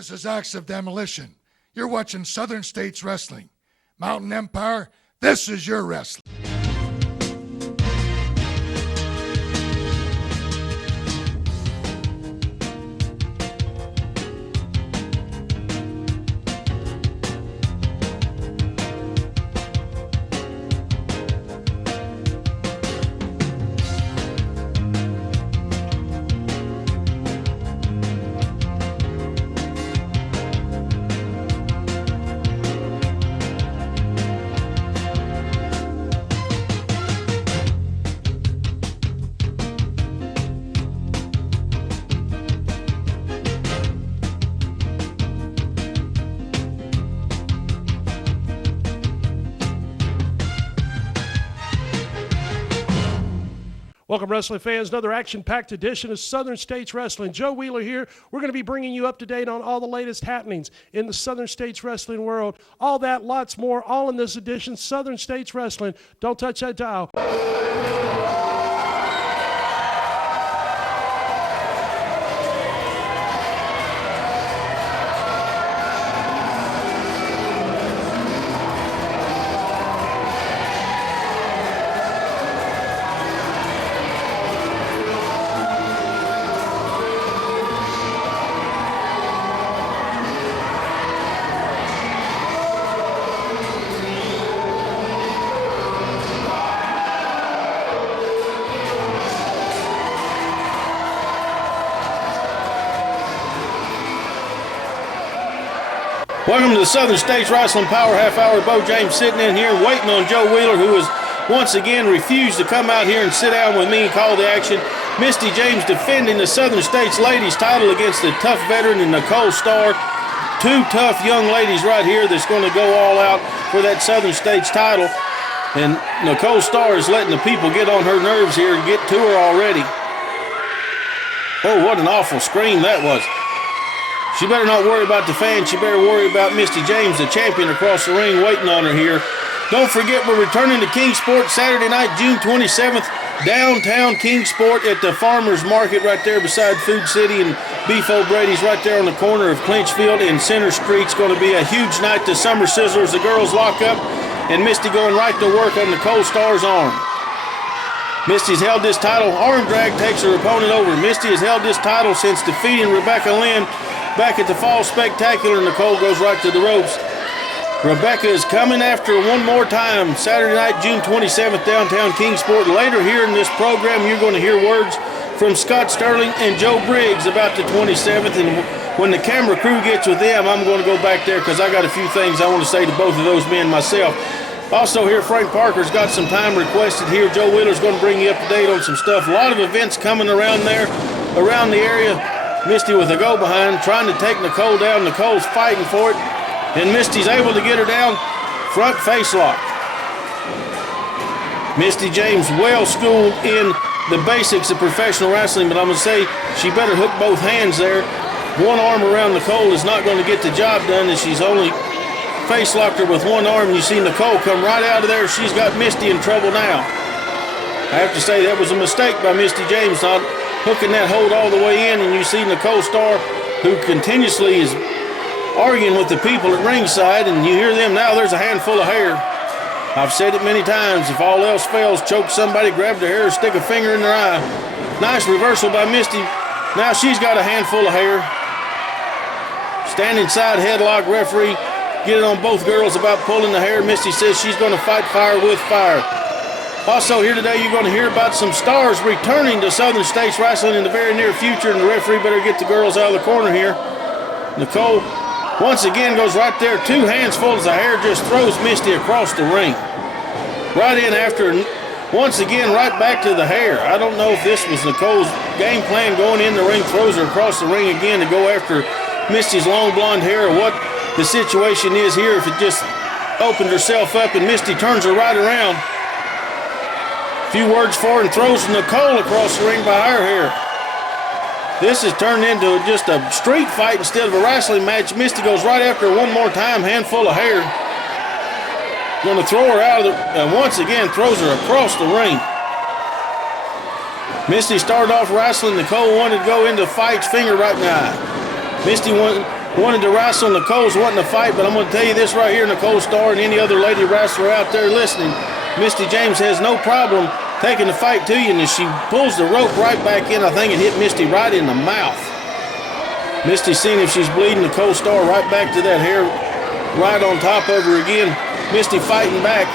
This is Acts of Demolition. You're watching Southern States Wrestling. Mountain Empire, this is your wrestling. Welcome, wrestling fans. Another action-packed edition of Southern States Wrestling. Joe Wheeler here. We're going to be bringing you up to date on all the latest happenings in the Southern States Wrestling world. All that, lots more, all in this edition, Southern States Wrestling. Don't touch that dial. Welcome to the Southern States Wrestling Power Half Hour. Bo James sitting in here waiting on Joe Wheeler, who has once again refused to come out here and sit down with me and call the action. Misty James defending the Southern States Ladies title against the tough veteran and Nicole Starr. Two tough young ladies right here that's going to go all out for that Southern States title. And Nicole Starr is letting the people get on her nerves here and get to her already. Oh, what an awful scream that was. She better not worry about the fans. She better worry about Misty James, the champion, across the ring waiting on her here. Don't forget, we're returning to Kingsport Saturday night, June 27th, downtown Kingsport at the Farmers Market right there beside Food City and Beef O'Brady's right there on the corner of Clinchfield and Center Street. It's going to be a huge night. The Summer Sizzlers, the girls lock up, and Misty going right to work on Nicole Starr's arm. Misty's held this title. Arm drag takes her opponent over. Misty has held this title since defeating Rebecca Lynn back at the Fall Spectacular. Nicole goes right to the ropes. Rebecca is coming after one more time. Saturday night, June 27th, downtown Kingsport. Later here in this program, you're going to hear words from Scott Sterling and Joe Briggs about the 27th. And when the camera crew gets with them, I'm going to go back there because I got a few things I want to say to both of those men myself. Also here, Frank Parker's got some time requested here. Joe Wheeler's going to bring you up to date on some stuff. A lot of events coming around there, around the area. Misty with a go behind, trying to take Nicole down. Nicole's fighting for it, and Misty's able to get her down. Front face lock. Misty James, well schooled in the basics of professional wrestling, but I'm going to say she better hook both hands there. One arm around Nicole is not going to get the job done, as she's only face locked her with one arm. You see Nicole come right out of there. She's got Misty in trouble now. I have to say that was a mistake by Misty James, not hooking that hold all the way in, and you see Nicole Starr, who continuously is arguing with the people at ringside, and you hear them now. There's a handful of hair. I've said it many times. If all else fails, choke somebody, grab their hair, or stick a finger in their eye. Nice reversal by Misty. Now she's got a handful of hair. Standing side headlock, referee get it on both girls about pulling the hair. Misty says she's going to fight fire with fire. Also here today, you're going to hear about some stars returning to Southern States Wrestling in the very near future, and the referee better get the girls out of the corner here. Nicole once again goes right there, two hands full as the hair just throws Misty across the ring. Right in after, once again, right back to the hair. I don't know if this was Nicole's game plan going in the ring, throws her across the ring again to go after Misty's long blonde hair, or what the situation is here, if it just opened herself up and Misty turns her right around. Few words for her and throws Nicole across the ring by her hair. This has turned into just a street fight instead of a wrestling match. Misty goes right after her one more time, handful of hair. Going to throw her out of the, and once again throws her across the ring. Misty started off wrestling. Nicole wanted to go into fights, finger right in the eye. Misty wanted to wrestle. Nicole's wanting to fight, but I'm going to tell you this right here, Nicole Starr and any other lady wrestler out there listening, Misty James has no problem taking the fight to you, and as she pulls the rope right back in, I think it hit Misty right in the mouth. Misty seeing if she's bleeding. Nicole Starr right back to that hair right on top of her again. Misty fighting back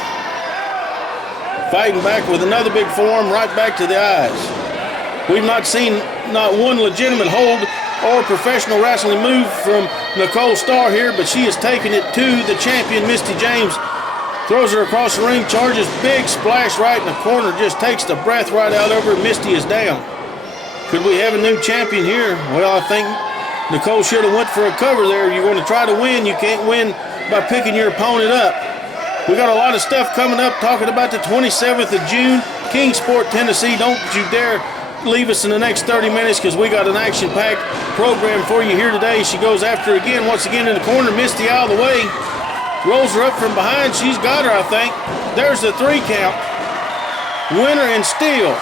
with another big forearm right back to the eyes. We've not seen not one legitimate hold or professional wrestling move from Nicole Starr here, but she is taking it to the champion, Misty James. Throws her across the ring, charges, big splash right in the corner, just takes the breath right out of her. Misty is down. Could we have a new champion here? Well, I think Nicole should have went for a cover there. You're going to try to win. You can't win by picking your opponent up. We got a lot of stuff coming up, talking about the 27th of June, Kingsport, Tennessee. Don't you dare leave us in the next 30 minutes because we got an action-packed program for you here today. She goes after again, once again in the corner. Misty out of the way. Rolls her up from behind. She's got her, I think. There's the 3 count. Winner and still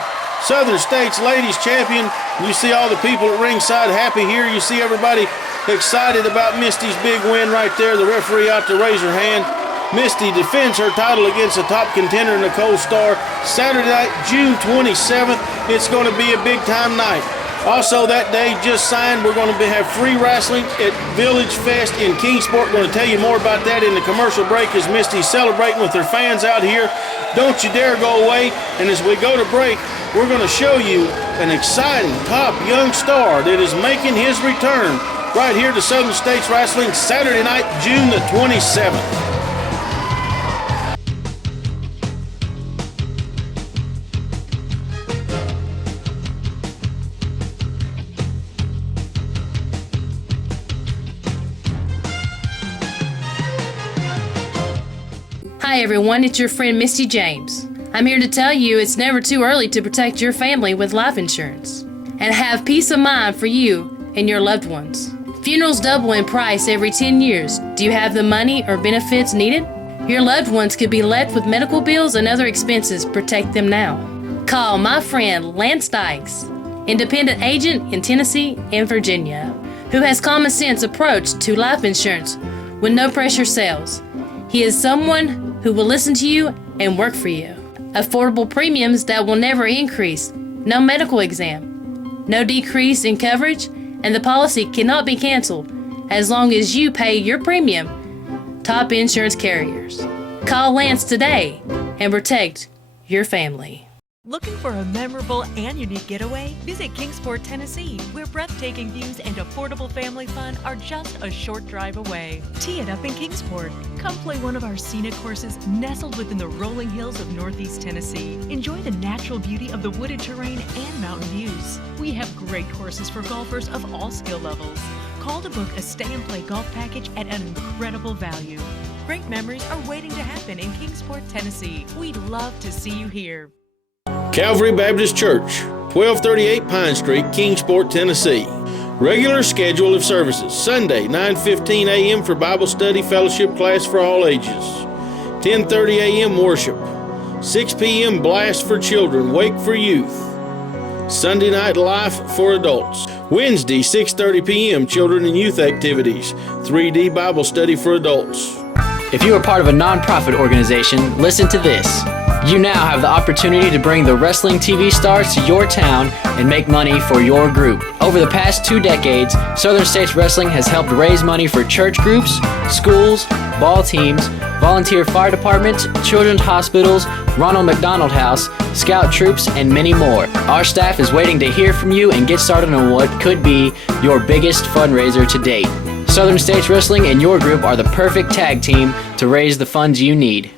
Southern States Ladies Champion. You see all the people at ringside happy here. You see everybody excited about Misty's big win right there. The referee out to raise her hand. Misty defends her title against the top contender, Nicole Starr, Saturday night, June 27th. It's going to be a big-time night. Also, that day just signed, we're going to have free wrestling at Village Fest in Kingsport. We're going to tell you more about that in the commercial break as Misty's celebrating with her fans out here. Don't you dare go away. And as we go to break, we're going to show you an exciting top young star that is making his return right here to Southern States Wrestling Saturday night, June the 27th. Hi everyone, it's your friend Misty James. I'm here to tell you it's never too early to protect your family with life insurance and have peace of mind for you and your loved ones. Funerals double in price every 10 years. Do you have the money or benefits needed? Your loved ones could be left with medical bills and other expenses. Protect them now. Call my friend Lance Dykes, independent agent in Tennessee and Virginia, who has common sense approach to life insurance with no pressure sales. He is someone who will listen to you and work for you. Affordable premiums that will never increase. No medical exam. No decrease in coverage, and the policy cannot be canceled as long as you pay your premium. Top insurance carriers. Call Lance today and protect your family. Looking for a memorable and unique getaway? Visit Kingsport, Tennessee, where breathtaking views and affordable family fun are just a short drive away. Tee it up in Kingsport. Come play one of our scenic courses nestled within the rolling hills of Northeast Tennessee. Enjoy the natural beauty of the wooded terrain and mountain views. We have great courses for golfers of all skill levels. Call to book a stay and play golf package at an incredible value. Great memories are waiting to happen in Kingsport, Tennessee. We'd love to see you here. Calvary Baptist Church, 1238 Pine Street, Kingsport, Tennessee. Regular schedule of services. Sunday, 9:15 a.m. for Bible study fellowship class for all ages. 10:30 a.m. worship. 6 p.m. blast for children, wake for youth. Sunday night life for adults. Wednesday, 6:30 p.m. children and youth activities. 3D Bible study for adults. If you are part of a nonprofit organization, listen to this. You now have the opportunity to bring the wrestling TV stars to your town and make money for your group. Over the past 2 decades, Southern States Wrestling has helped raise money for church groups, schools, ball teams, volunteer fire departments, children's hospitals, Ronald McDonald House, scout troops, and many more. Our staff is waiting to hear from you and get started on what could be your biggest fundraiser to date. Southern States Wrestling and your group are the perfect tag team to raise the funds you need.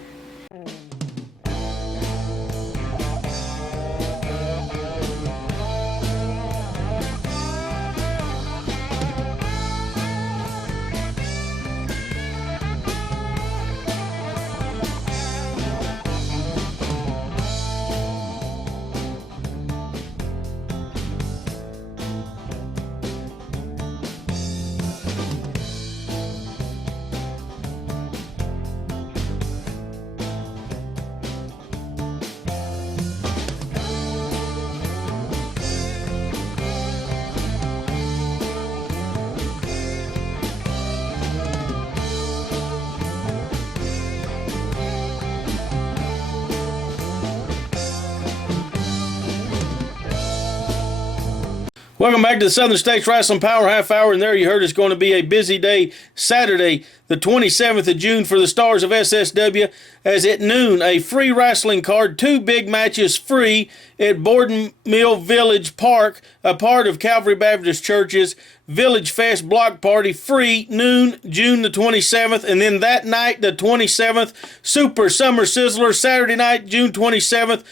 Welcome back to the Southern States Wrestling Power Half Hour, and there you heard it's going to be a busy day Saturday, the 27th of June for the Stars of SSW, as at noon, a free wrestling card, 2 big matches free at Borden Mill Village Park, a part of Calvary Baptist Church's Village Fest Block Party, free, noon, June the 27th, and then that night, the 27th, Super Summer Sizzler, Saturday night, June 27th,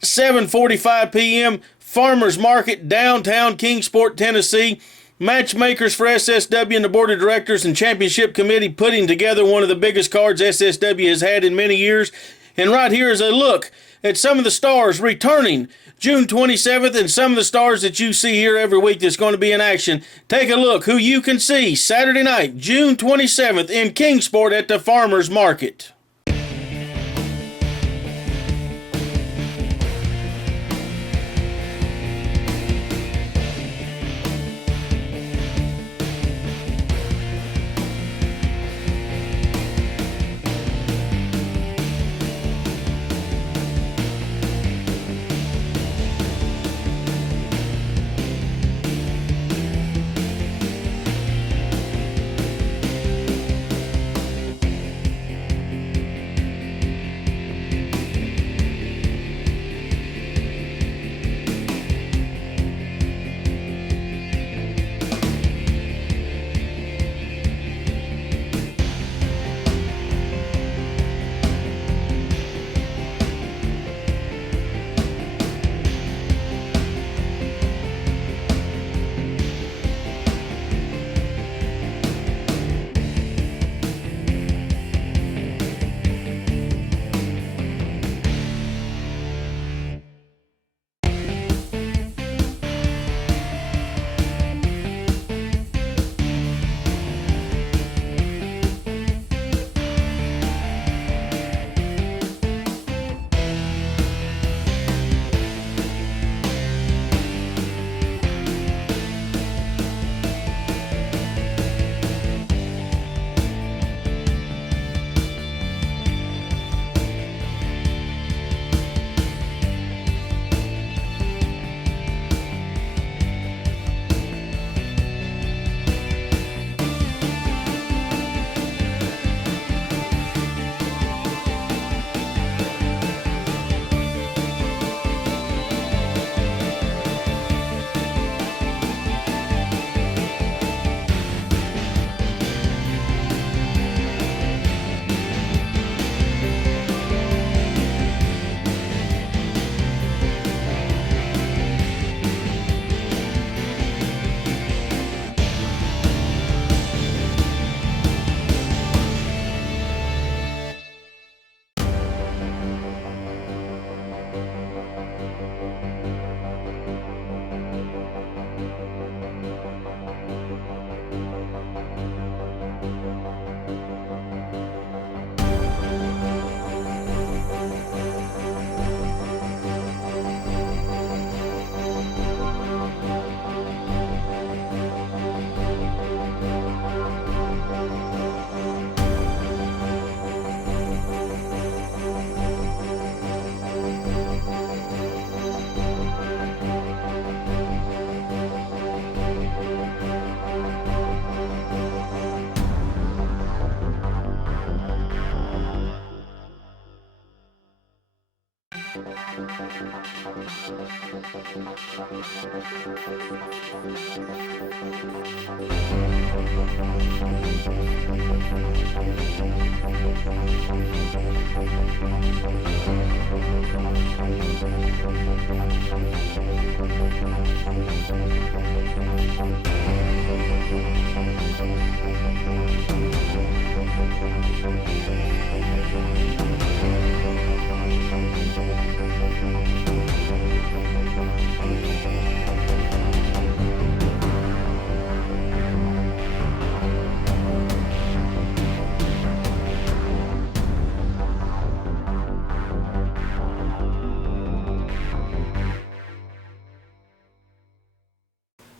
7:45 p.m., Farmers Market, downtown Kingsport, Tennessee. Matchmakers for SSW and the Board of Directors and Championship Committee putting together one of the biggest cards SSW has had in many years. And right here is a look at some of the stars returning June 27th and some of the stars that you see here every week that's going to be in action. Take a look who you can see Saturday night, June 27th in Kingsport at the Farmers Market.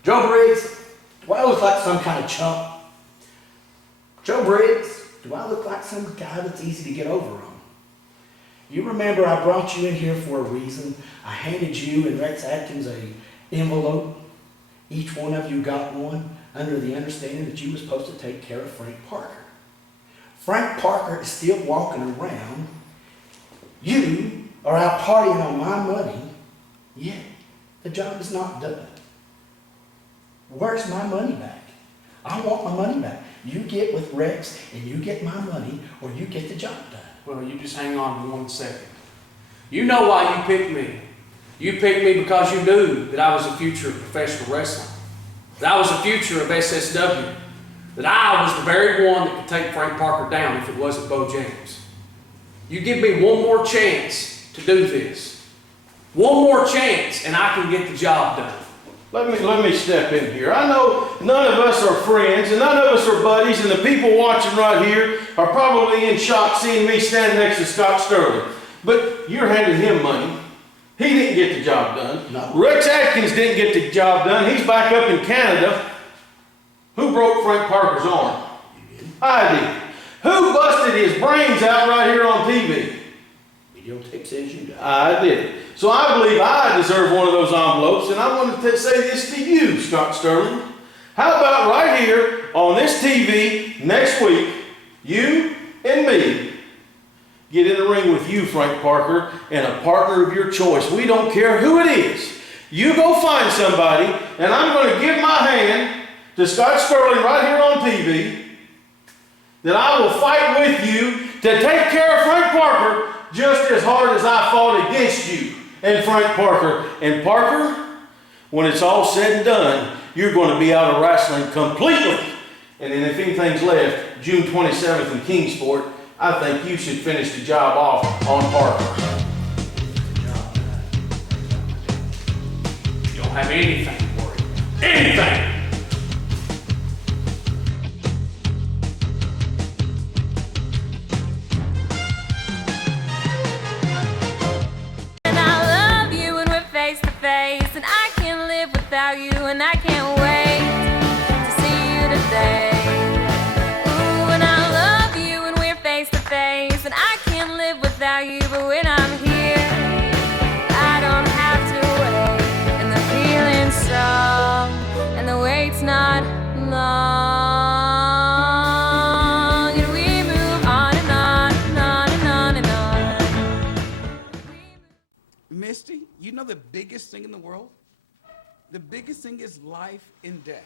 Joe Briggs, do I look like some kind of chump? Joe Briggs, do I look like some guy that's easy to get over on? You remember I brought you in here for a reason. I handed you and Rex Atkins a envelope, Each one of you got one under the understanding that you were supposed to take care of Frank Parker. Frank Parker is still walking around. You are out partying on my money, yet the job is not done. Where's my money back? I want my money back. You get with Rex and you get my money, or you get the job done. Well, you just hang on 1 second. You know why you picked me. You picked me because you knew that I was the future of professional wrestling. That I was the future of SSW. That I was the very one that could take Frank Parker down if it wasn't Bo James. You give me one more chance to do this. One more chance and I can get the job done. Let me step in here. I know none of us are friends and none of us are buddies, and the people watching right here are probably in shock seeing me standing next to Scott Sterling. But you're handing him money. He didn't get the job done. No. Rex Atkins didn't get the job done. He's back up in Canada. Who broke Frank Parker's arm? You did. I did. Who busted his brains out right here on TV? Videotape says you did. I did. So I believe I deserve one of those envelopes, and I wanted to say this to you, Scott Sterling. How about right here on this TV next week, you and me get in the ring with you, Frank Parker, and a partner of your choice. We don't care who it is. You go find somebody, and I'm going to give my hand to Scott Sterling right here on TV, that I will fight with you to take care of Frank Parker just as hard as I fought against you and Frank Parker. And Parker, when it's all said and done, you're going to be out of wrestling completely. And then if anything's left, June 27th in Kingsport, I think you should finish the job off on Parker. You don't have anything to worry about. Anything! And I can't live without you, and I can't wait to see you today. Ooh, and I love you, and we're face to face, and I can't live without you, but when I'm here, I don't have to wait. And the feeling's strong, and the wait's not long, and we move on and on and on and on and on. Misty, you know the biggest thing in the world? The biggest thing is life and death.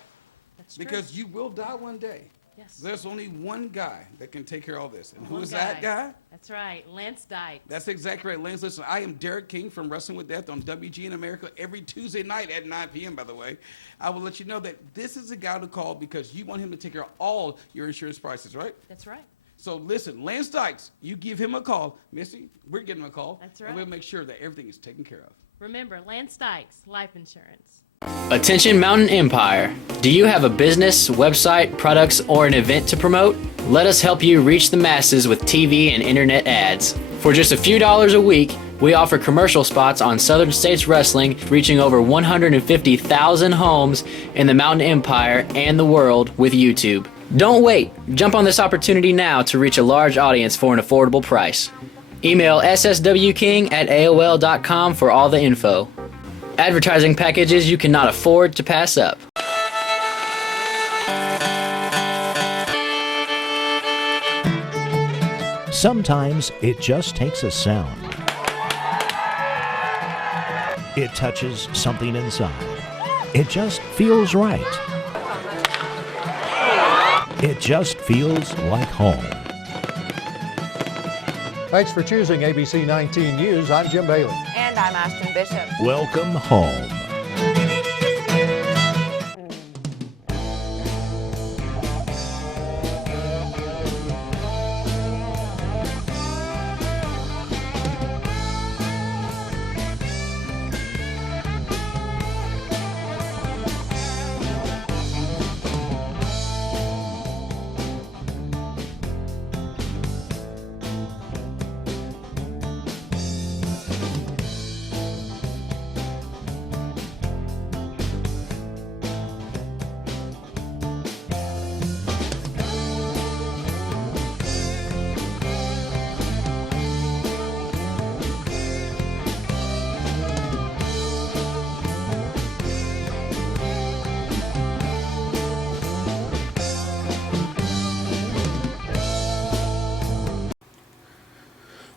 That's true. Because you will die one day. Yes. There's only one guy that can take care of all this. And who One is that guy? That's right, Lance Dykes. That's exactly right. Lance, listen, I am Derek King from Wrestling with Death on WG in America every Tuesday night at 9 p.m., by the way. I will let you know that this is a guy to call because you want him to take care of all your insurance prices, right? That's right. So listen, Lance Dykes, you give him a call. Misty, we're getting him a call. That's right. And we'll make sure that everything is taken care of. Remember, Lance Dykes, life insurance. Attention Mountain Empire. Do you have a business, website, products, or an event to promote? Let us help you reach the masses with TV and internet ads. For just a few dollars a week, we offer commercial spots on Southern States Wrestling, reaching over 150,000 homes in the Mountain Empire and the world with YouTube. Don't wait. Jump on this opportunity now to reach a large audience for an affordable price. Email sswking@aol.com for all the info. Advertising packages you cannot afford to pass up. Sometimes it just takes a sound. It touches something inside. It just feels right. It just feels like home. Thanks for choosing ABC 19 News. I'm Jim Bailey. And I'm Ashton Bishop. Welcome home.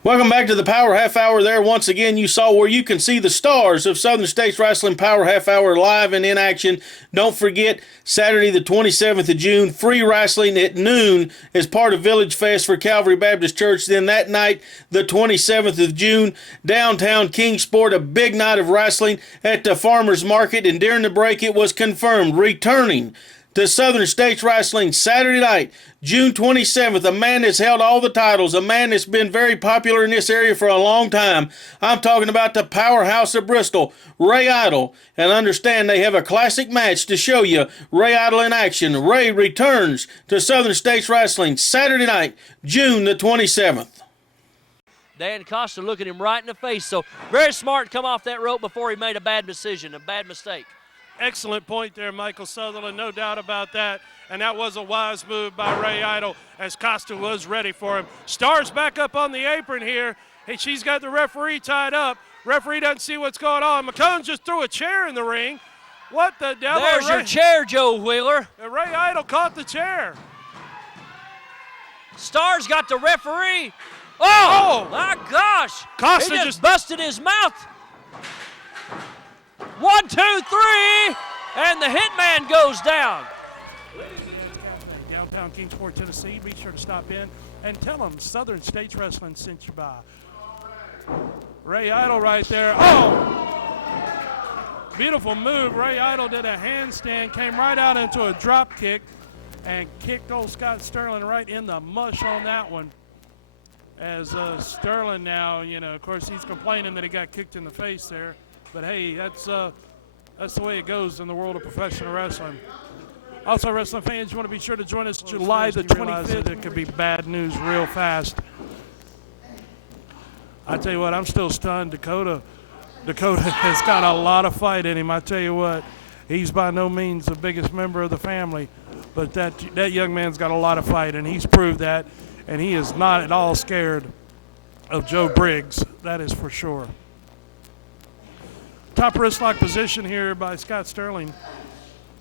Welcome back to the Power Half Hour. There, once again, you saw where you can see the stars of Southern States Wrestling Power Half Hour live and in action. Don't forget, Saturday the 27th of June, free wrestling at noon as part of Village Fest for Calvary Baptist Church. Then that night, the 27th of June, downtown Kingsport, a big night of wrestling at the Farmers Market. And during the break, it was confirmed, returning to Southern States Wrestling Saturday night, June 27th, a man that's held all the titles, a man that's been very popular in this area for a long time. I'm talking about the powerhouse of Bristol, Ray Idol. And understand they have a classic match to show you Ray Idol in action. Ray returns to Southern States Wrestling Saturday night, June the 27th. Dan Costa looking him right in the face. So very smart to come off that rope before he made a bad decision, a bad mistake. Excellent point there, Michael Sutherland, no doubt about that. And that was a wise move by Ray Idol as Costa was ready for him. Starr's back up on the apron here. Hey, she's got the referee tied up. Referee doesn't see what's going on. McCone just threw a chair in the ring. What the devil? There's your chair, Joe Wheeler. And Ray Idol caught the chair. Starr's got the referee. Oh, my gosh. Costa he just busted his mouth. 1, 2, 3, and the hitman goes down. Downtown Kingsport, Tennessee. Be sure to stop in and tell them Southern States Wrestling sent you by. Ray Idol right there. Oh! Beautiful move. Ray Idol did a handstand, came right out into a drop kick, and kicked old Scott Sterling right in the mush on that one. As Sterling now, of course, he's complaining that he got kicked in the face there. But hey, that's the way it goes in the world of professional wrestling. Also, wrestling fans, you want to be sure to join us July the 25th. It could be bad news real fast. I tell you what, I'm still stunned. Dakota has got a lot of fight in him. I tell you what, he's by no means the biggest member of the family, but that young man's got a lot of fight, and he's proved that, and he is not at all scared of Joe Briggs. That is for sure. Top wrist lock position here by Scott Sterling.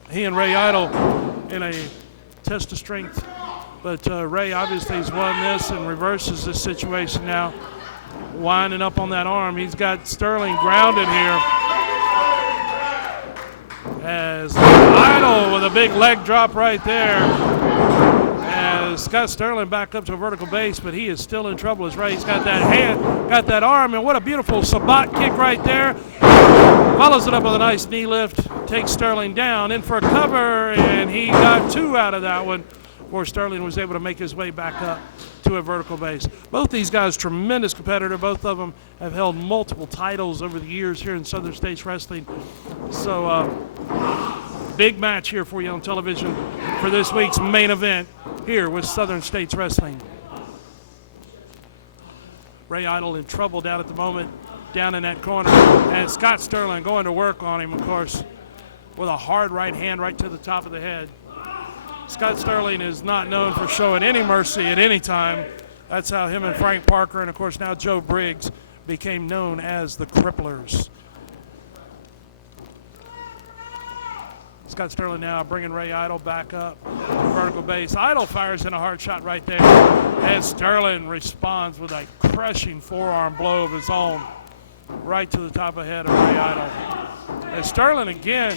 He and Ray Idol in a test of strength. But Ray obviously has won this and reverses this situation now. Winding up on that arm. He's got Sterling grounded here. As Idol with a big leg drop right there. As Scott Sterling back up to a vertical base, but he is still in trouble as Ray's got that hand, got that arm, and what a beautiful Sabat kick right there. Follows it up with a nice knee lift, takes Sterling down, in for a cover, and he got 2 out of that one before Sterling was able to make his way back up to a vertical base. Both these guys, tremendous competitor. Both of them have held multiple titles over the years here in Southern States Wrestling. So, big match here for you on television for this week's main event here with Southern States Wrestling. Ray Idol in trouble down at the moment, down in that corner, and Scott Sterling going to work on him, of course, with a hard right hand right to the top of the head. Scott Sterling is not known for showing any mercy at any time. That's how him and Frank Parker, and of course now Joe Briggs, became known as the Cripplers. Scott Sterling now bringing Ray Idol back up to vertical base. Idol fires in a hard shot right there, and Sterling responds with a crushing forearm blow of his own right to the top of the head of Ray Idol. And Sterling again,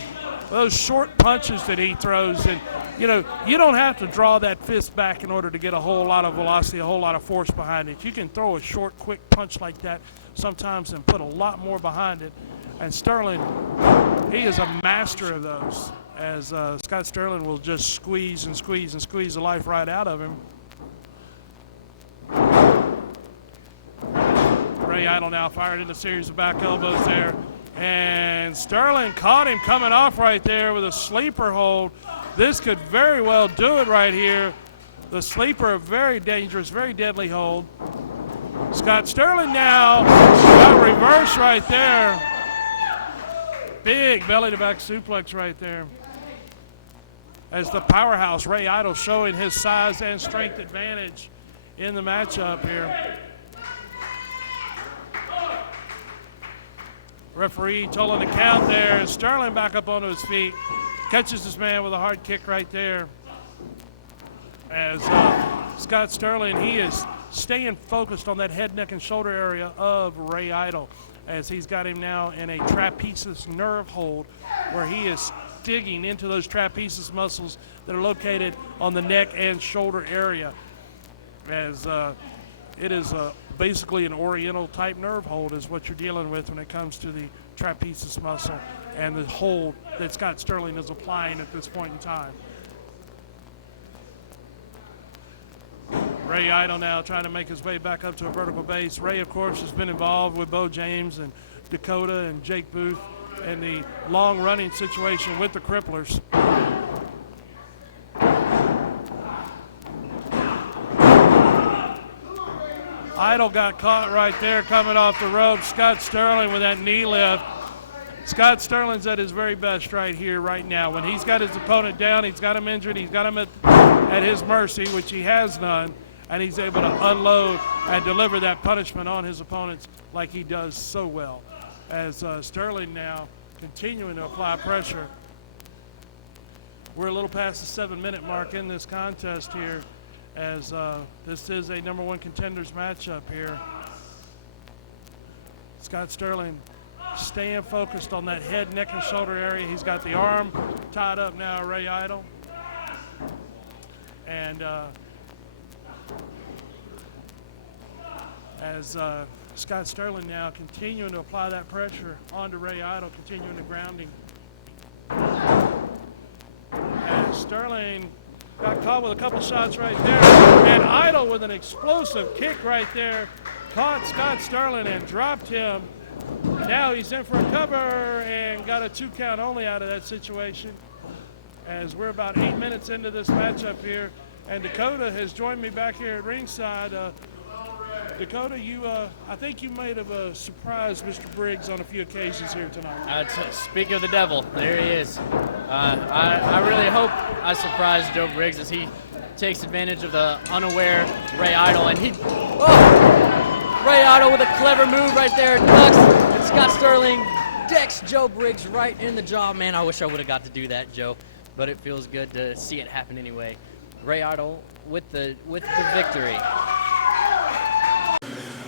those short punches that he throws, and you don't have to draw that fist back in order to get a whole lot of velocity, a whole lot of force behind it. You can throw a short, quick punch like that sometimes and put a lot more behind it. And Sterling, he is a master of those, as Scott Sterling will just squeeze and squeeze and squeeze the life right out of him. Ray Idol now fired in a series of back elbows there. And Sterling caught him coming off right there with a sleeper hold. This could very well do it right here. The sleeper, a very dangerous, very deadly hold. Scott Sterling now got reverse right there. Big belly-to-back suplex right there. As the powerhouse, Ray Idol, showing his size and strength advantage in the matchup here. Referee tolling the count there. Sterling back up onto his feet. Catches this man with a hard kick right there. As Scott Sterling, he is staying focused on that head, neck, and shoulder area of Ray Idol, as he's got him now in a trapezius nerve hold where he is digging into those trapezius muscles that are located on the neck and shoulder area, as it is basically an oriental type nerve hold is what you're dealing with when it comes to the trapezius muscle and the hold that Scott Sterling is applying at this point in time. Ray Idol now trying to make his way back up to a vertical base. Ray, of course, has been involved with Bo James and Dakota and Jake Booth in the long-running situation with the Cripplers. Idol got caught right there coming off the rope. Scott Sterling with that knee lift. Scott Sterling's at his very best right here, right now. When he's got his opponent down, he's got him injured, he's got him at his mercy, which he has none, and he's able to unload and deliver that punishment on his opponents like he does so well. As Sterling now continuing to apply pressure. We're a little past the 7-minute mark in this contest here, as this is a number 1 contenders matchup here. Scott Sterling staying focused on that head, neck, and shoulder area. He's got the arm tied up now, Ray Idol. And as Scott Sterling now continuing to apply that pressure onto Ray Idol, continuing the grounding. And Sterling got caught with a couple shots right there, and Idol with an explosive kick right there caught Scott Sterling and dropped him. Now he's in for a cover and got a 2 count only out of that situation, as we're about 8 minutes into this matchup here. And Dakota has joined me back here at ringside. Dakota, I think you might have surprised Mr. Briggs on a few occasions here tonight. Speak of the devil, there he is. I really hope I surprise Joe Briggs as he takes advantage of the unaware Ray Idol, and Ray Idol with a clever move right there, ducks, and Scott Sterling decks Joe Briggs right in the jaw. Man, I wish I would have got to do that, Joe, but it feels good to see it happen anyway. Ray Idol with the victory.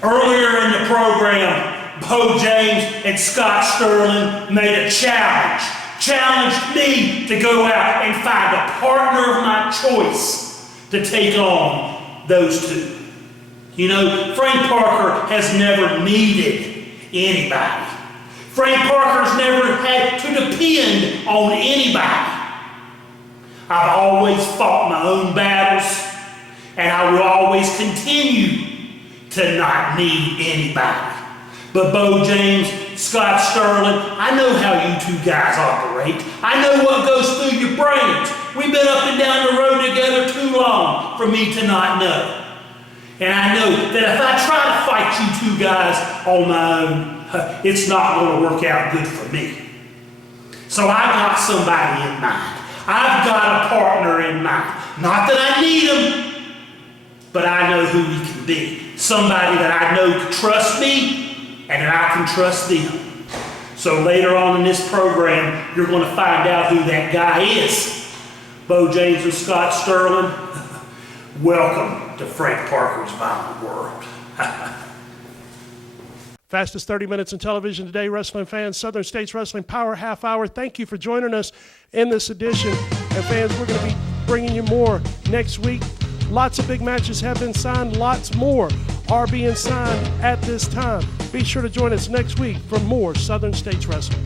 Earlier in the program, Bo James and Scott Sterling made a challenged me to go out and find a partner of my choice to take on those two. You know, Frank Parker has never needed anybody. Frank Parker's never had to depend on anybody. I've always fought my own battles, and I will always continue to not need anybody. But Bo James, Scott Sterling, I know how you two guys operate. I know what goes through your brains. We've been up and down the road together too long for me to not know. And I know that if I try to fight you two guys on my own, it's not going to work out good for me. So I got somebody in mind. I've got a partner in mind. Not that I need him, but I know who he can be. Somebody that I know can trust me and that I can trust them. So later on in this program, you're going to find out who that guy is. Bo James and Scott Sterling, welcome to Frank Parker's Violent World. Fastest 30 minutes in television today, wrestling fans. Southern States Wrestling Power Half Hour. Thank you for joining us in this edition. And fans, we're going to be bringing you more next week. Lots of big matches have been signed. Lots more are being signed at this time. Be sure to join us next week for more Southern States Wrestling.